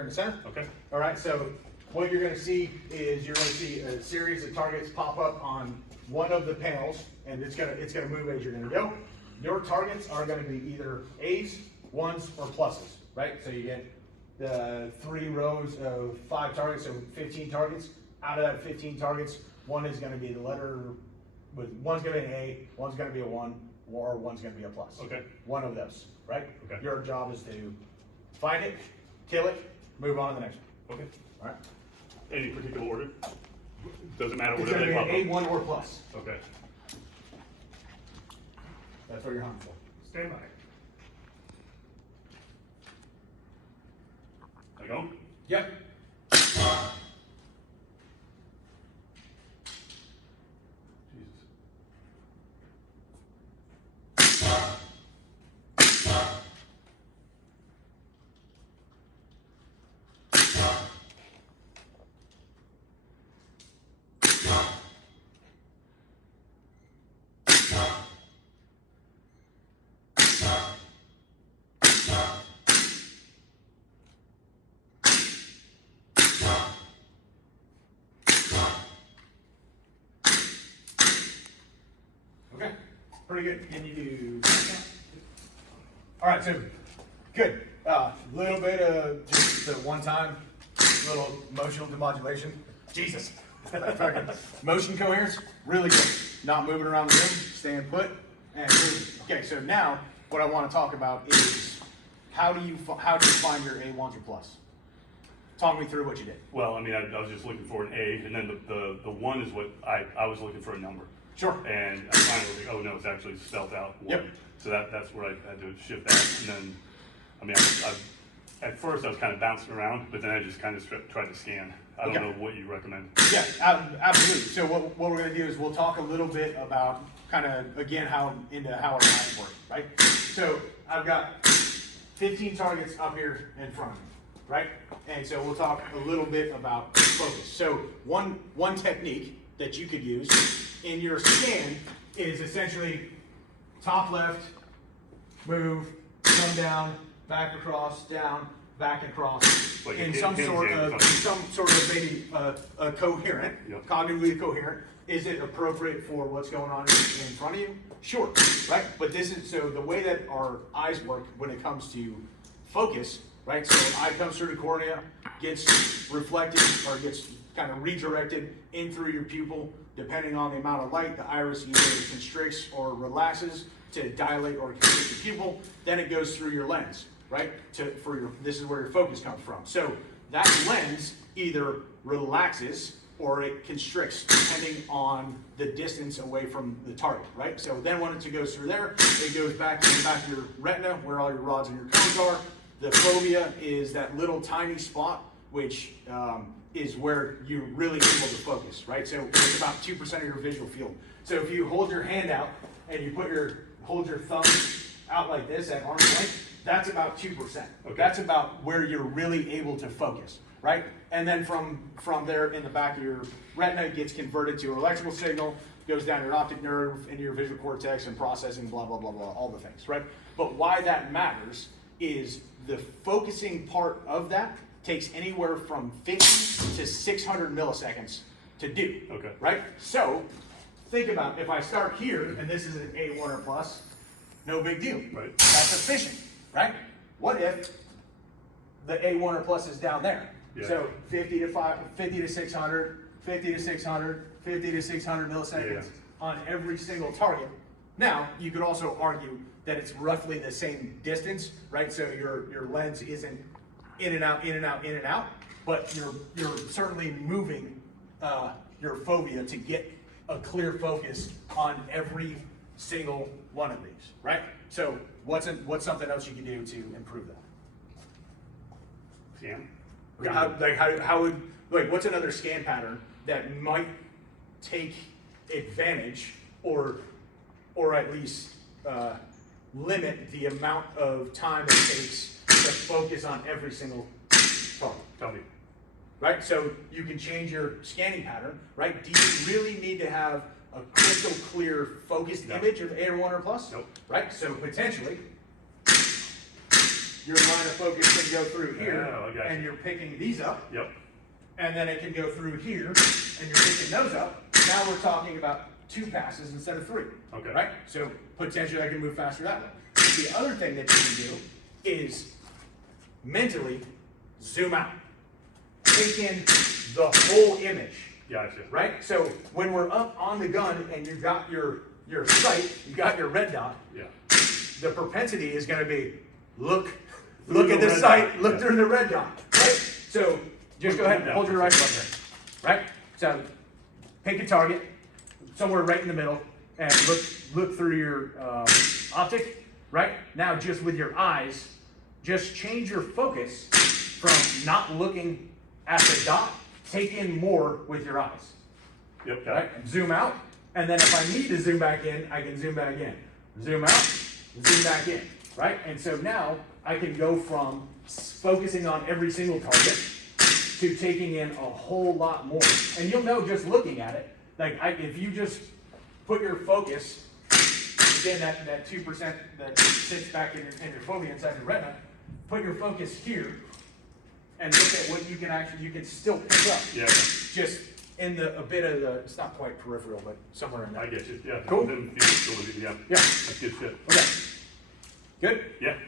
in the center. Okay. All right, so what you're going to see is you're going to see a series of targets pop up on one of the panels, and it's going to move as you're going to go. Your targets are going to be either A's, 1s, or pluses, right? So you get the 3 rows of 5 targets, so 15 targets. Out of that 15 targets, one is going to be the letter with one's going to be an A, one's going to be a 1, or one's going to be a plus. Okay. One of those, right? Okay. Your job is to find it, kill it, move on to the next one. Okay. All right. Any particular order? Doesn't matter It's whatever going to they be pop an up. A, 1, or plus. Okay. That's what you're hunting for. Stand by. I go. Yep. Jesus. Okay. Pretty good. Can you do? All right. So good. Little bit of just the one-time little emotional demodulation. Jesus. Fucking motion coherence. Really good. Not moving around the room. Staying put. And moving. Okay. So now what I want to talk about is how do you find your A1s or plus? Talk me through what you did. Well, I mean, I was just looking for an A, and then the 1 is what I was looking for a number. Sure. And I finally was like, oh no, it's actually spelled out 1. Yep. So that's where I had to shift that. And then, I mean, at first I was kind of bouncing around, but then I just kind of tried to scan. I don't know what you recommend. Yeah, absolutely. So what we're going to do is we'll talk a little bit about kind of, again, how our minds work, right? So I've got 15 targets up here in front of me, right? And so we'll talk a little bit about focus. So one technique that you could use in your scan is essentially top left, move, come down, back across, down, back across, Like in some sort of maybe a coherent, Yep. cognitively coherent. Is it appropriate for what's going on in front of you? Sure, right? But this is, so the way that our eyes work when it comes to focus, right? So eye comes through the cornea, gets reflected or gets kind of redirected in through your pupil. Depending on the amount of light, the iris either constricts or relaxes to dilate or constrict the pupil. Then it goes through your lens, right? This is where your focus comes from. So that lens either relaxes or it constricts depending on the distance away from the target, right? So then when it goes through there, it goes back to the back of your retina where all your rods and your cones are. The fovea is that little tiny spot which is where you're really able to focus, right? So it's about 2% of your visual field. So if you hold your hand out and you hold your thumb out like this at arm's length, that's about 2%. Okay. That's about where you're really able to focus, right? And then from there in the back of your retina, it gets converted to an electrical signal, goes down your optic nerve into your visual cortex and processing, blah, blah, blah, blah, all the things, right? But why that matters is the focusing part of that takes anywhere from 50 to 600 milliseconds to do, Okay. right? So think about if I start here and this is an A1 or plus, no big deal. Right. That's efficient, right? What if the A1 or plus is down there? Yeah. So 50 to 600, 50 to 600, 50 to 600 milliseconds on every single target. Now, you could also argue that it's roughly the same distance, right? So your lens isn't in and out, in and out, in and out, but you're certainly moving your fovea to get a clear focus on every single one of these, right? So what's something else you can do to improve that? Scan. What's another scan pattern that might take advantage or at least limit the amount of time it takes to focus on every single target? Tell me. Right, so you can change your scanning pattern, right? Do you really need to have a crystal clear focused image of A1 or plus? Nope. Right, so potentially your line of focus can go through here, Oh, I got and you. you're picking these up, Yep. and then it can go through here, and you're picking those up. Now we're talking about 2 passes instead of 3. Okay. Right? So potentially I can move faster that way. The other thing that you can do is mentally zoom out. Take in the whole image. Gotcha. Right? So when we're up on the gun and you've got your sight, you got your red dot, Yeah. the propensity is going to be look Through at the the red sight, dot, look yeah. through the red dot. Right? So just go ahead and hold your rifle up there. Right? So pick a target somewhere right in the middle and look through your optic. Right? Now just with your eyes, just change your focus from not looking at the dot, take in more with your eyes. Yep. Got Right? it. And zoom out. And then if I need to zoom back in, I can zoom back in. Zoom out, zoom back in. Right? And so now I can go from focusing on every single target to taking in a whole lot more. And you'll know just looking at it, like if you just put your focus, again, that 2% that sits back in your fovea inside your retina, put your focus here and look at what you can still pick up. Yeah. Just in a bit of the, it's not quite peripheral, but somewhere in there. I get you. Yeah. Cool. Then the ability, yeah. Yeah. That's good shit. Okay. Good? Yeah.